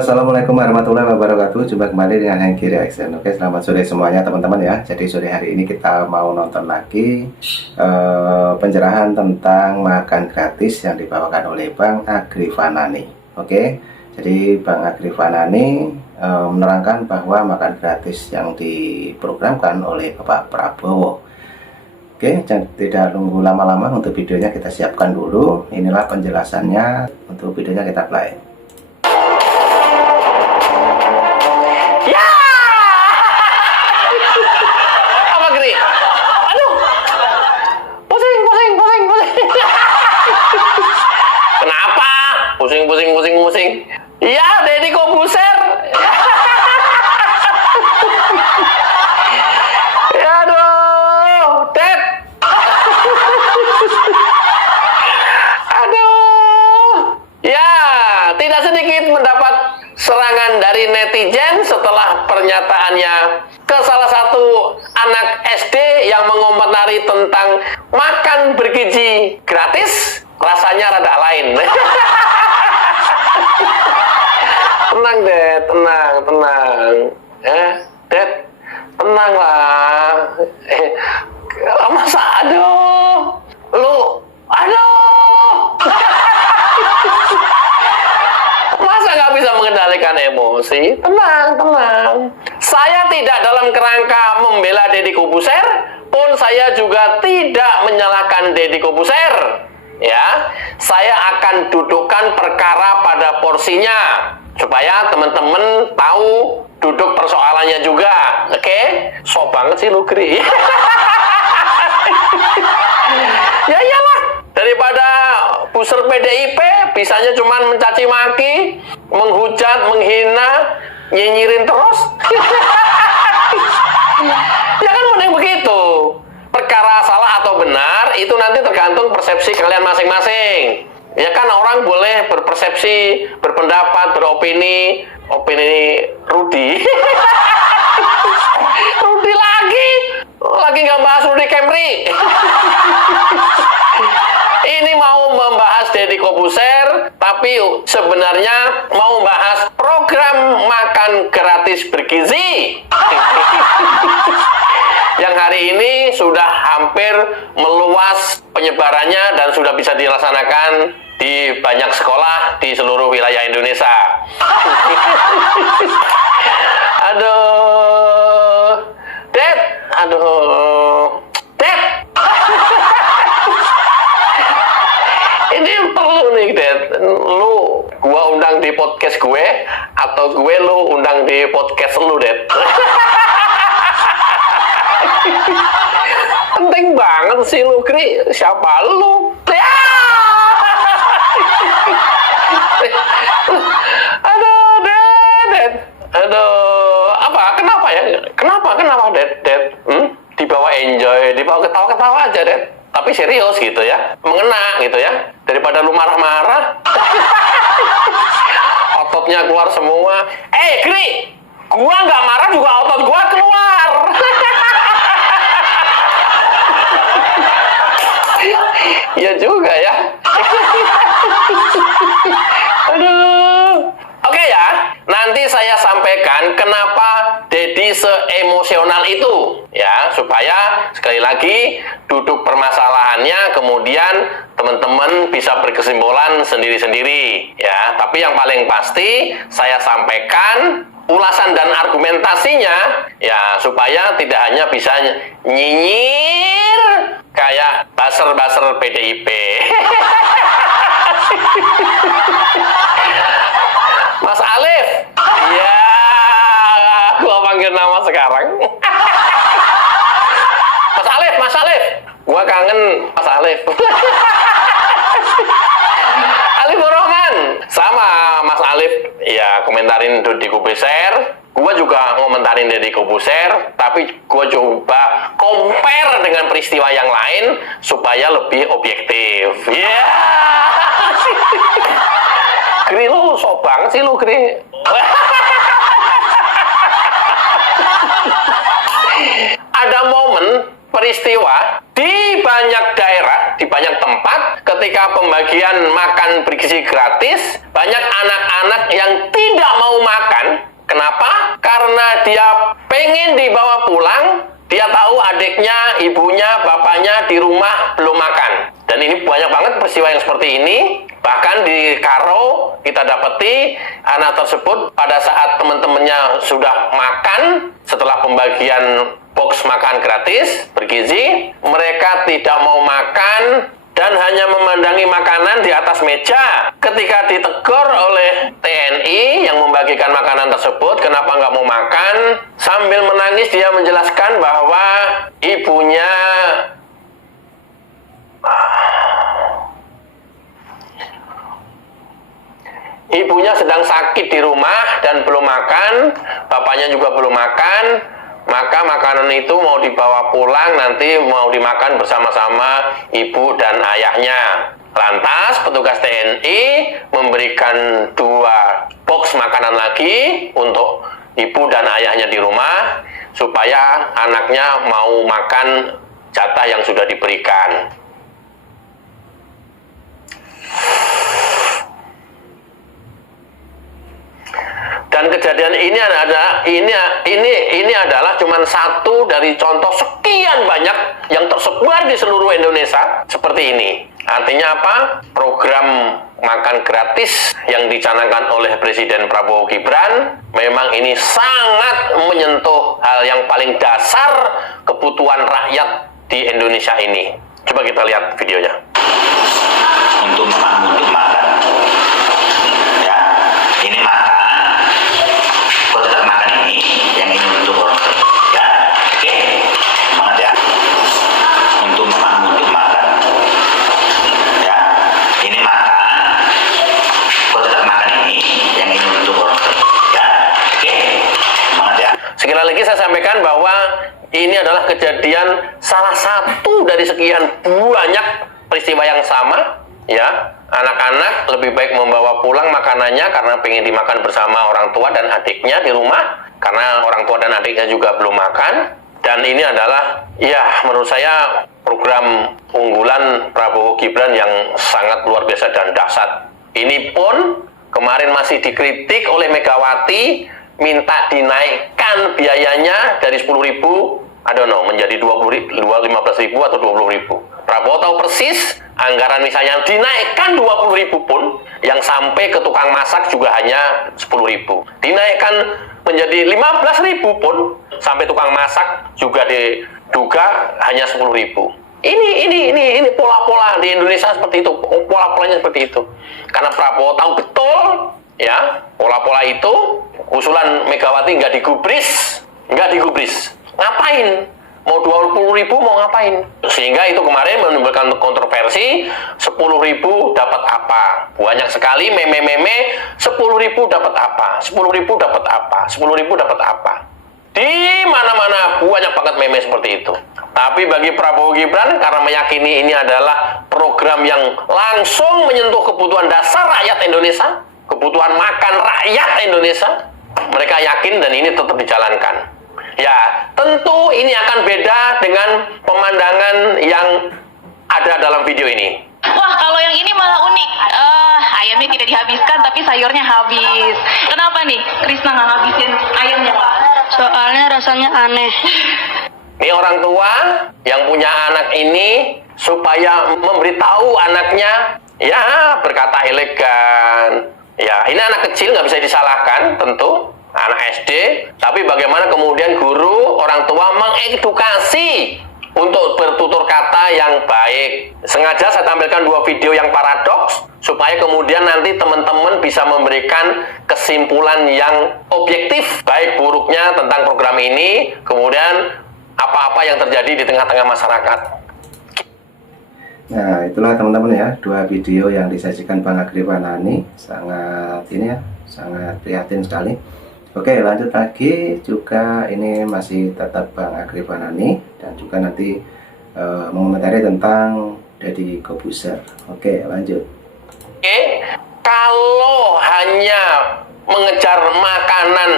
Assalamualaikum warahmatullahi wabarakatuh. Jumpa kembali dengan Hengki Reaction. Oke, selamat sore semuanya teman-teman ya. Jadi sore hari ini kita mau nonton lagi pencerahan tentang makan gratis yang dibawakan oleh Bang Agrifanani. Oke, jadi Bang Agrifanani menerangkan bahwa makan gratis yang diprogramkan oleh Bapak Prabowo. Oke, tidak nunggu lama-lama, untuk videonya kita siapkan dulu. Inilah penjelasannya, untuk videonya kita play. Pusing. Iya, Deddy Kobuser. Ya aduh, Ded. Aduh. Ya, tidak sedikit mendapat serangan dari netizen setelah pernyataannya ke salah satu anak SD yang mengomentari tentang makan bergizi gratis, rasanya rada lain. Tenang, Ded, tenang. Ded, tenang lah. Masa aduh. Masa nggak bisa mengendalikan emosi? Tenang. Saya tidak dalam kerangka membela Deddy Kobuser, pun saya juga tidak menyalahkan Deddy Kobuser. Ya, saya akan dudukkan perkara pada porsinya supaya teman-teman tahu duduk persoalannya juga. Oke? Sok banget sih lu, Gri. Ya iyalah, daripada buser PDIP bisanya cuman mencaci maki, menghujat, menghina, nyinyirin terus. Ya kan mending begitu. Perkara salah atau benar itu nanti tergantung persepsi kalian masing-masing. Ya kan, orang boleh berpersepsi, berpendapat, beropini. Opini Rudi. Rudi lagi nggak bahas Rudy Camry. Ini mau membahas Deddy Kobuser, tapi sebenarnya mau membahas program makan gratis bergizi. Yang hari ini sudah hampir meluas penyebarannya dan sudah bisa dilaksanakan di banyak sekolah di seluruh wilayah Indonesia. Aduh, Ded. Ini perlu nih, Ded. Gua undang di podcast gue, atau gue lu undang di podcast lu, Ded. Penting banget sih lu, Kri. Siapa lu? Ya! Aduh, Ded. Aduh, apa? Kenapa ya? Kenapa, Ded? Dibawa enjoy, dibawa ketawa-ketawa aja, Ded. Tapi serius gitu ya. Mengena gitu ya. Daripada lu marah-marah. Ototnya keluar semua. Kri! Gua nggak marah juga otot gua keluar. Iya juga ya. Aduh. Oke ya, nanti saya sampaikan kenapa Deddy seemosional itu ya, supaya sekali lagi duduk permasalahannya, kemudian teman-teman bisa berkesimpulan sendiri-sendiri ya. Tapi yang paling pasti saya sampaikan ulasan dan argumentasinya ya, supaya tidak hanya bisa nyinyir kayak baser-baser PDIP. Mas Alif. Ya, gua panggil nama sekarang. Mas Alif. Gua kangen Mas Alif. Alifur Rahman. Sama Mas Alif ya, komentarin Deddy Kobuser. Gua juga ngomentarin Deddy Kobuser, tapi gua coba compare dengan peristiwa yang lain supaya lebih objektif. Ya. Gri, lu sok banget sih lu, Gri. Ada momen peristiwa di banyak daerah, di banyak tempat saat ketika pembagian makan bergizi gratis, banyak anak-anak yang tidak mau makan. Kenapa? Karena dia pengen dibawa pulang, dia tahu adiknya, ibunya, bapaknya di rumah belum makan. Dan ini banyak banget peristiwa yang seperti ini. Bahkan di Karo kita dapati anak tersebut pada saat teman-temannya sudah makan setelah pembagian box makan gratis bergizi, mereka tidak mau makan dan hanya memandangi makanan di atas meja. Ketika ditegur oleh TNI yang membagikan makanan tersebut, kenapa nggak mau makan? Sambil menangis dia menjelaskan bahwa ibunya sedang sakit di rumah dan belum makan, bapaknya juga belum makan, maka makanan itu mau dibawa pulang, nanti mau dimakan bersama-sama ibu dan ayahnya. Lantas petugas TNI memberikan 2 box makanan lagi untuk ibu dan ayahnya di rumah, supaya anaknya mau makan jatah yang sudah diberikan. Dan kejadian ini adalah cuma satu dari contoh sekian banyak yang tersebar di seluruh Indonesia seperti ini. Artinya apa? Program makan gratis yang dicanangkan oleh Presiden Prabowo Gibran memang ini sangat menyentuh hal yang paling dasar kebutuhan rakyat di Indonesia ini. Coba kita lihat videonya. Untuk makan. Ya, ini makan. Kau tetap makan ini, yang ini untuk orang ya, oke, semangat ya. Untuk makan. Ya, ini makan. Kau tetap makan ini, yang ini untuk orang ya, oke, semangat ya. Sekali lagi saya sampaikan bahwa ini adalah kejadian salah satu dari sekian banyak peristiwa yang sama, ya. Anak-anak lebih baik membawa pulang makanannya karena pengen dimakan bersama orang tua dan adiknya di rumah, karena orang tua dan adiknya juga belum makan. Dan ini adalah, ya menurut saya, program unggulan Prabowo Gibran yang sangat luar biasa dan dahsyat. Ini pun kemarin masih dikritik oleh Megawati, minta dinaikkan biayanya dari 10.000, I don't know, menjadi 15.000 atau 20.000. Prabowo tahu persis anggaran misalnya dinaikkan 20.000 pun, yang sampai ke tukang masak juga hanya 10.000. Dinaikkan menjadi 15.000 pun, sampai tukang masak juga diduga hanya 10.000. Ini pola-pola di Indonesia seperti itu, pola-polanya seperti itu. Karena Prabowo tahu betul, ya, pola-pola itu. Usulan Megawati nggak digubris. Ngapain? Mau 20.000 mau ngapain? Sehingga itu kemarin menimbulkan kontroversi. 10.000 dapat apa? Banyak sekali meme-meme. 10.000 dapat apa? 10.000 dapat apa? 10.000 dapat apa? Di mana-mana banyak banget meme seperti itu. Tapi bagi Prabowo Gibran, karena meyakini ini adalah program yang langsung menyentuh kebutuhan dasar rakyat Indonesia, kebutuhan makan rakyat Indonesia, mereka yakin dan ini tetap dijalankan. Ya, tentu ini akan beda dengan pemandangan yang ada dalam video ini. Wah, kalau yang ini malah unik. Ayamnya tidak dihabiskan, tapi sayurnya habis. Kenapa nih Krisna nggak habisin ayamnya, Pak? Soalnya rasanya aneh. Ini orang tua yang punya anak ini supaya memberitahu anaknya, ya berkata elegan. Ya, ini anak kecil nggak bisa disalahkan tentu. Anak SD, tapi bagaimana kemudian guru, orang tua mengedukasi untuk bertutur kata yang baik. Sengaja saya tampilkan 2 video yang paradoks, supaya kemudian nanti teman-teman bisa memberikan kesimpulan yang objektif, baik buruknya tentang program ini, kemudian apa-apa yang terjadi di tengah-tengah masyarakat. Nah, itulah teman-teman ya, 2 video yang disajikan Bang Agri Wanani, sangat prihatin sekali. Oke, lanjut lagi, juga ini masih tetap Bang Agri Wanani dan juga nanti mengomentari tentang Deddy Corbuzier. Oke, lanjut. Oke, kalau hanya mengejar makanan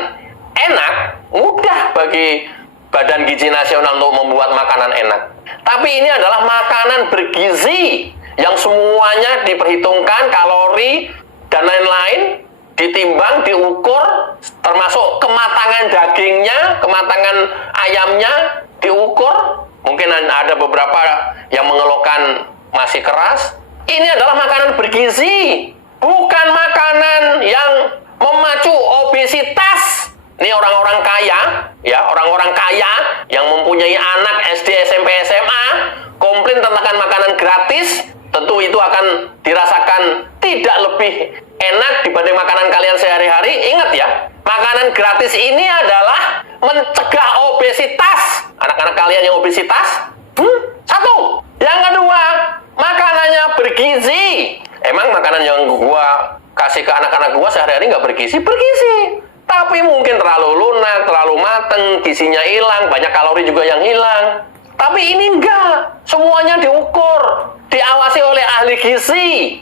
enak, mudah bagi Badan Gizi Nasional untuk membuat makanan enak. Tapi ini adalah makanan bergizi yang semuanya diperhitungkan kalori dan lain-lain, ditimbang, diukur, termasuk kematangan dagingnya, kematangan ayamnya diukur. Mungkin ada beberapa yang mengeluhkan masih keras. Ini adalah makanan bergizi, bukan makanan yang memacu obesitas. Ini orang-orang kaya, ya, orang-orang kaya yang mempunyai anak SD, SMP, SMA, komplain tentang makanan gratis, tentu itu akan dirasakan tidak lebih enak dibanding makanan kalian sehari-hari. Ingat ya, makanan gratis ini adalah mencegah obesitas. Anak-anak kalian yang obesitas, satu. Yang kedua, makanannya bergizi. Emang makanan yang gua kasih ke anak-anak gua sehari-hari nggak bergizi? Bergizi. Tapi mungkin terlalu lunak, terlalu mateng, gizinya hilang, banyak kalori juga yang hilang. Tapi ini enggak. Semuanya diukur, diawasi oleh ahli gizi.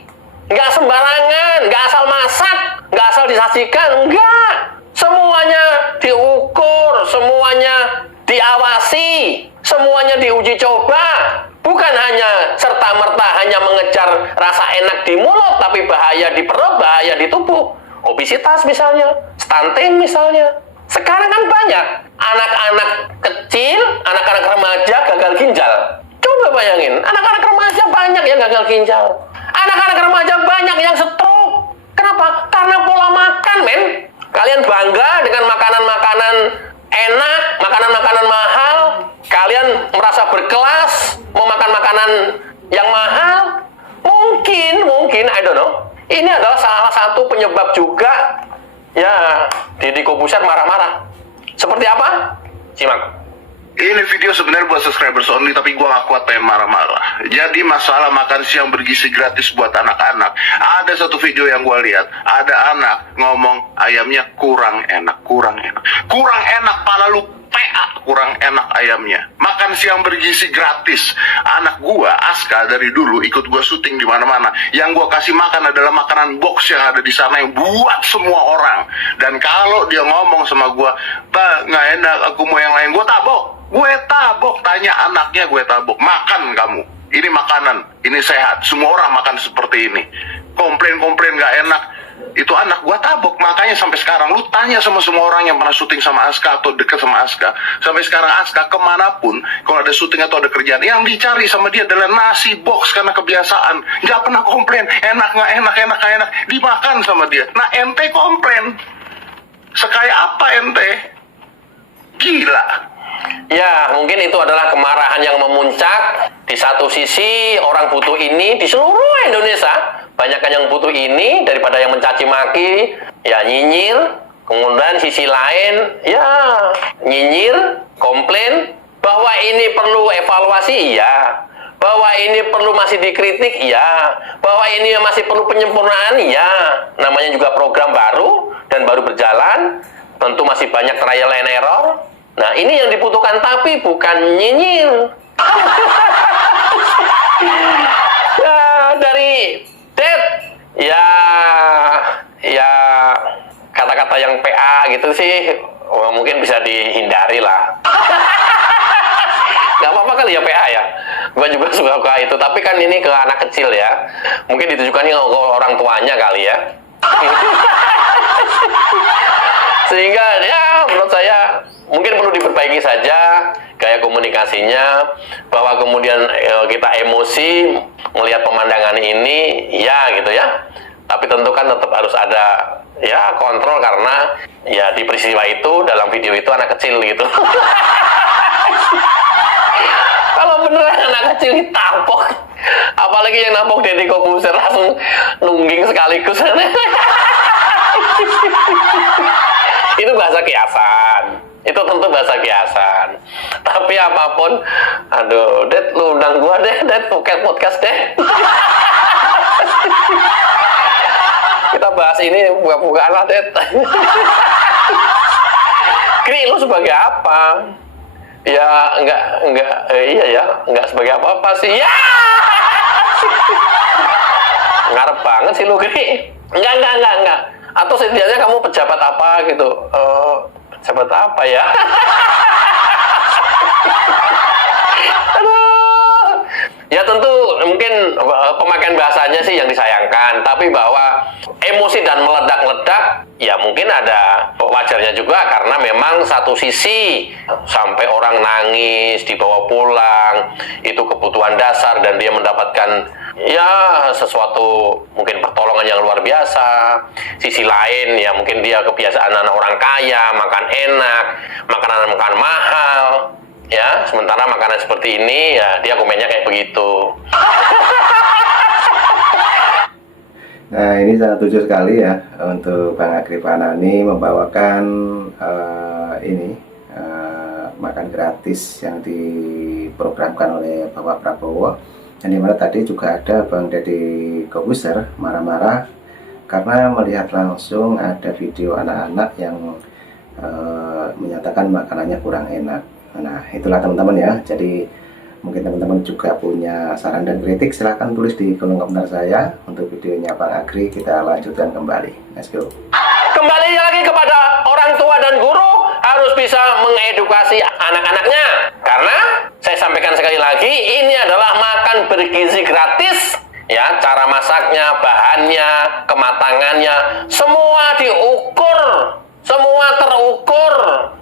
Enggak sembarangan, enggak asal masak, enggak asal disajikan, enggak. Semuanya diukur, semuanya diawasi, semuanya diuji coba. Bukan hanya serta-merta hanya mengejar rasa enak di mulut, tapi bahaya di perut, bahaya di tubuh. Obesitas misalnya, stunting misalnya. Sekarang kan banyak anak-anak kecil, anak-anak remaja gagal ginjal. Coba bayangin, anak-anak remaja banyak yang gagal ginjal. Anak-anak remaja banyak yang stroke. Kenapa? Karena pola makan, men. Kalian bangga dengan makanan-makanan enak, makanan-makanan mahal. Kalian merasa berkelas, memakan makanan yang mahal. Mungkin, I don't know. Ini adalah salah satu penyebab juga, ya, Deddy Corbuzier marah-marah. Seperti apa? Simak. Ini video sebenarnya buat subscribers only, tapi gue gak kuat pengen marah-marah. Jadi masalah makan siang bergizi gratis buat anak-anak. Ada satu video yang gue lihat, ada anak ngomong ayamnya kurang enak. Kurang enak, pala lu PA, kurang enak ayamnya. Makan siang bergizi gratis. Anak gue, Aska, dari dulu ikut gue syuting di mana-mana. Yang gue kasih makan adalah makanan box yang ada di sana yang buat semua orang. Dan kalau dia ngomong sama gue, "Pak, nggak enak, aku mau yang lain," gue tabok. Tanya anaknya, gue tabok. Makan kamu. Ini makanan, ini sehat. Semua orang makan seperti ini. Komplain gak enak. Itu anak gue tabok. Makanya sampai sekarang lu tanya sama semua orang yang pernah syuting sama Aska atau dekat sama Aska. Sampai sekarang Aska kemanapun, kalau ada syuting atau ada kerjaan, yang dicari sama dia adalah nasi box karena kebiasaan. Gak pernah komplain. Enak gak enak. Dimakan sama dia. Nah, ente komplain. Sekaya apa ente? Gila. Ya, mungkin itu adalah kemarahan yang memuncak. Di satu sisi, orang butuh ini di seluruh Indonesia. Banyak yang butuh ini daripada yang mencaci maki, ya nyinyir. Kemudian sisi lain, ya nyinyir, komplain bahwa ini perlu evaluasi, ya. Bahwa ini perlu masih dikritik, ya. Bahwa ini masih perlu penyempurnaan, ya. Namanya juga program baru dan baru berjalan. Tentu masih banyak trial and error. Nah, ini yang dibutuhkan, tapi bukan nyinyir. Ya, dari Dad, ya kata-kata yang PA gitu sih, mungkin bisa dihindari lah. Gak apa-apa kali ya PA ya. Gue juga suka itu, tapi kan ini ke anak kecil ya. Mungkin ditujukan ke orang tuanya kali ya. Sehingga ya menurut saya mungkin perlu diperbaiki saja gaya komunikasinya, bahwa kemudian kita emosi melihat pemandangan ini, ya gitu ya. Tapi tentu kan tetap harus ada ya kontrol, karena ya di peristiwa itu, dalam video itu anak kecil gitu. Kalau beneran anak kecil ditampok, apalagi yang nampok Deddy Corbuzier langsung nungging sekaligus. Itu bahasa kiasan. Itu tentu bahasa kiasan. Tapi apapun, aduh, Dad, lu undang gua deh, Dad, podcast deh. Kita bahas ini buka-bukaan lah, Dad. Kri, lu sebagai apa? Ya, enggak sebagai apa-apa sih. Ya! Ngarep banget sih lu, Kri. Enggak. Atau setidaknya kamu pejabat apa gitu. Pejabat apa ya? Aduh. Ya tentu mungkin pemakaian bahasanya sih yang disayangkan, tapi bahwa emosi dan meledak-ledak ya mungkin ada wajarnya juga, karena memang satu sisi sampai orang nangis dibawa pulang itu kebutuhan dasar dan dia mendapatkan ya sesuatu mungkin pertolongan yang luar biasa. Sisi lain ya mungkin dia kebiasaan anak orang kaya, makan enak, makanan mahal. Ya, sementara makanan seperti ini ya dia komennya kayak begitu. Nah, ini saya setuju sekali ya untuk Bang Agripanani membawakan makan gratis yang diprogramkan oleh Bapak Prabowo. Dan dimana tadi juga ada Bang Deddy Kobuser marah-marah karena melihat langsung ada video anak-anak yang menyatakan makanannya kurang enak. Nah, itulah teman-teman ya. Jadi mungkin teman-teman juga punya saran dan kritik, silahkan tulis di kolom komentar saya. Untuk videonya Bang Agri kita lanjutkan kembali. Let's go. Kembali lagi kepada orang tua dan guru harus bisa mengedukasi anak-anaknya. Karena saya sampaikan sekali lagi, ini adalah makan bergizi gratis. Ya, cara masaknya, bahannya, kematangannya, semua diukur. Semua terukur,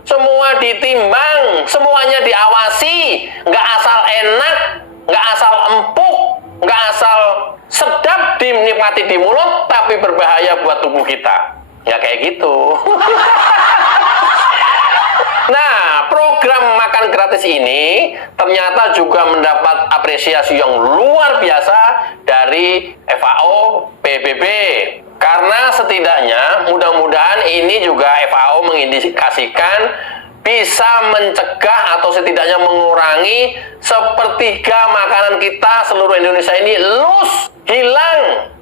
semua ditimbang, semuanya diawasi, nggak asal enak, nggak asal empuk, nggak asal sedap dinikmati di mulut, tapi berbahaya buat tubuh kita. Nggak kayak gitu. Nah, program makan gratis ini ternyata juga mendapat apresiasi yang luar biasa dari FAO PBB. Karena setidaknya mudah-mudahan ini juga FAO mengindikasikan bisa mencegah atau setidaknya mengurangi sepertiga makanan kita seluruh Indonesia ini hilang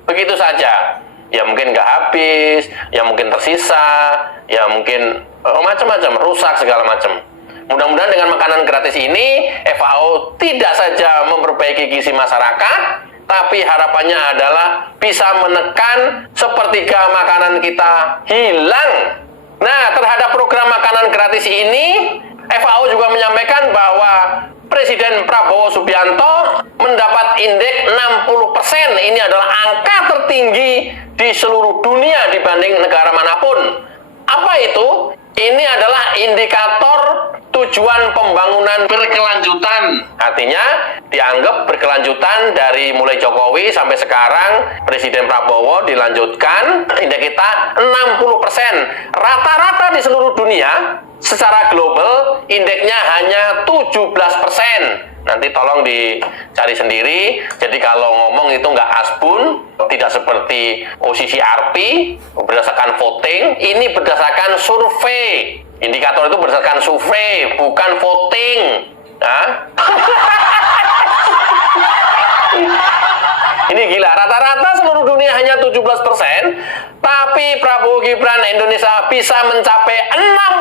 begitu saja. Ya mungkin nggak habis, ya mungkin tersisa, ya mungkin macam-macam, rusak segala macam. Mudah-mudahan dengan makanan gratis ini FAO tidak saja memperbaiki gizi masyarakat, tapi harapannya adalah bisa menekan sepertiga makanan kita hilang. Nah, terhadap program makanan gratis ini, FAO juga menyampaikan bahwa Presiden Prabowo Subianto mendapat indeks 60%. Ini adalah angka tertinggi di seluruh dunia dibanding negara manapun. Apa itu? Ini adalah indikator tujuan pembangunan berkelanjutan. Artinya dianggap berkelanjutan dari mulai Jokowi sampai sekarang Presiden Prabowo dilanjutkan, indeks kita 60%. Rata-rata di seluruh dunia secara global indeksnya hanya 17%. Nanti tolong dicari sendiri. Jadi kalau ngomong itu nggak asbun, tidak seperti OCCRP berdasarkan voting. Ini berdasarkan survei. Indikator itu berdasarkan survei, bukan voting. Nah? Ini gila, rata-rata seluruh dunia hanya 17%, tapi Prabowo Gibran Indonesia bisa mencapai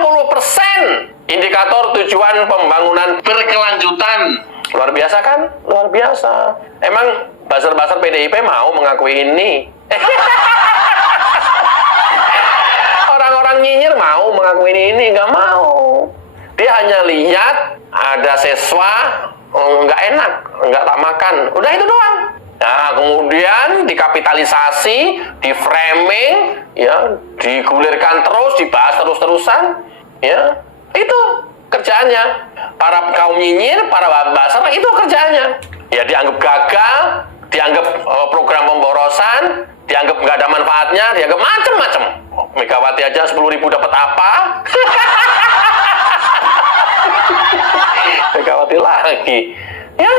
60% indikator tujuan pembangunan berkelanjutan. Luar biasa kan? Luar biasa. Emang buzzer-buzzer PDIP mau mengakui ini? Orang-orang nyinyir mau mengakui ini? Nggak mau. Dia hanya lihat ada siswa nggak enak, nggak tak makan. Udah itu doang. Nah, kemudian dikapitalisasi, di framing, ya, digulirkan terus, dibahas terus-terusan, ya, itu kerjaannya. Para kaum nyinyir, para buzzer, itu kerjaannya. Ya, dianggap gagal, dianggap program pemborosan, dianggap nggak ada manfaatnya, dianggap macam-macam. Megawati aja 10.000 dapat apa? Megawati lagi, ya.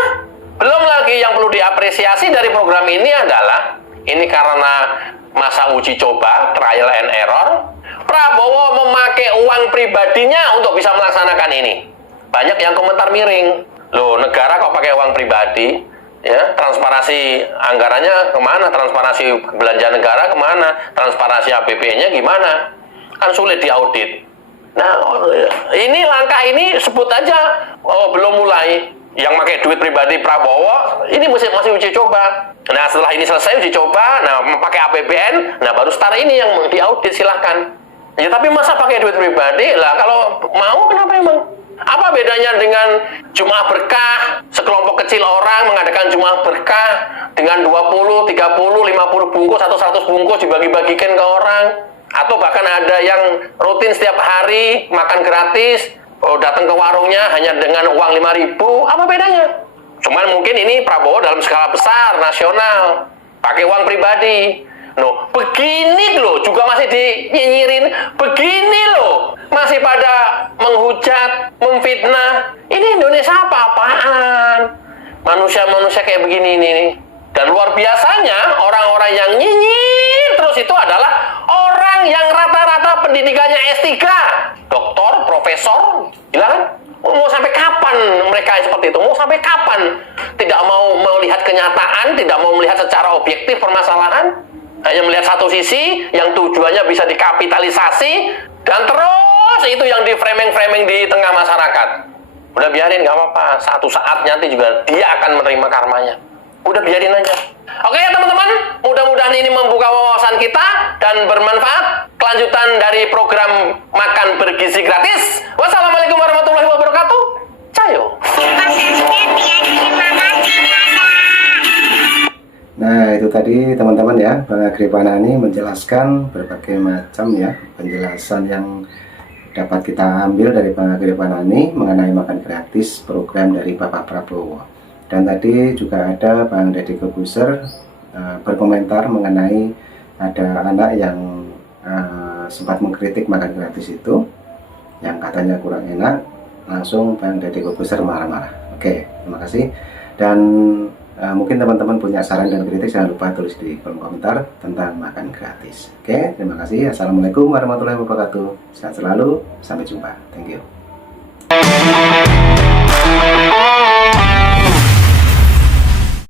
Belum lagi yang perlu diapresiasi dari program ini adalah, ini karena masa uji coba, trial and error, Prabowo memakai uang pribadinya untuk bisa melaksanakan ini. Banyak yang komentar miring, loh negara kok pakai uang pribadi? Ya, transparansi anggarannya kemana? Transparansi belanja negara kemana? Transparansi APBN-nya gimana? Kan sulit diaudit. Nah, ini langkah ini sebut aja, belum mulai. Yang pakai duit pribadi Prabowo, ini masih uji coba. Nah, setelah ini selesai uji coba, nah pakai APBN, nah baru start ini yang diaudit, silahkan. Ya, tapi masa pakai duit pribadi? Lah, kalau mau kenapa emang? Apa bedanya dengan Jum'ah Berkah? Sekelompok kecil orang mengadakan Jum'ah Berkah dengan 20, 30, 50 bungkus atau 100 bungkus dibagi-bagikan ke orang. Atau bahkan ada yang rutin setiap hari makan gratis, datang ke warungnya hanya dengan uang 5.000. Apa bedanya? Cuman mungkin ini Prabowo dalam skala besar, nasional, pakai uang pribadi. No, begini loh juga masih dinyinyirin, begini loh masih pada menghujat, memfitnah. Ini Indonesia apa-apaan? Manusia-manusia kayak begini ini. Dan luar biasanya orang-orang yang nyinyir terus itu adalah orang yang rata-rata pendidikannya S3, doktor, profesor, gila kan? Mau sampai kapan mereka seperti itu? Mau sampai kapan? Tidak mau melihat kenyataan, tidak mau melihat secara objektif permasalahan, hanya melihat satu sisi yang tujuannya bisa dikapitalisasi, dan terus itu yang di framing-framing di tengah masyarakat. Udah biarin, nggak apa-apa. Satu saat nanti juga dia akan menerima karmanya. Udah biarin aja. Oke ya teman-teman, mudah-mudahan ini membuka wawasan kita dan bermanfaat. Kelanjutan dari program Makan Bergizi Gratis. Wassalamualaikum warahmatullahi wabarakatuh. Cayo. Nah, itu tadi teman-teman ya, Bang Agripanani menjelaskan berbagai macam ya penjelasan yang dapat kita ambil dari Bang Agripanani mengenai makan gratis program dari Bapak Prabowo. Dan tadi juga ada Bang Deddy Corbuzier berkomentar mengenai ada anak yang sempat mengkritik makan gratis itu, yang katanya kurang enak, langsung Bang Deddy Corbuzier marah-marah. Oke, terima kasih. Dan mungkin teman-teman punya saran dan kritik, jangan lupa tulis di kolom komentar tentang makan gratis. Oke, terima kasih. Assalamualaikum warahmatullahi wabarakatuh. Sehat selalu, sampai jumpa. Thank you.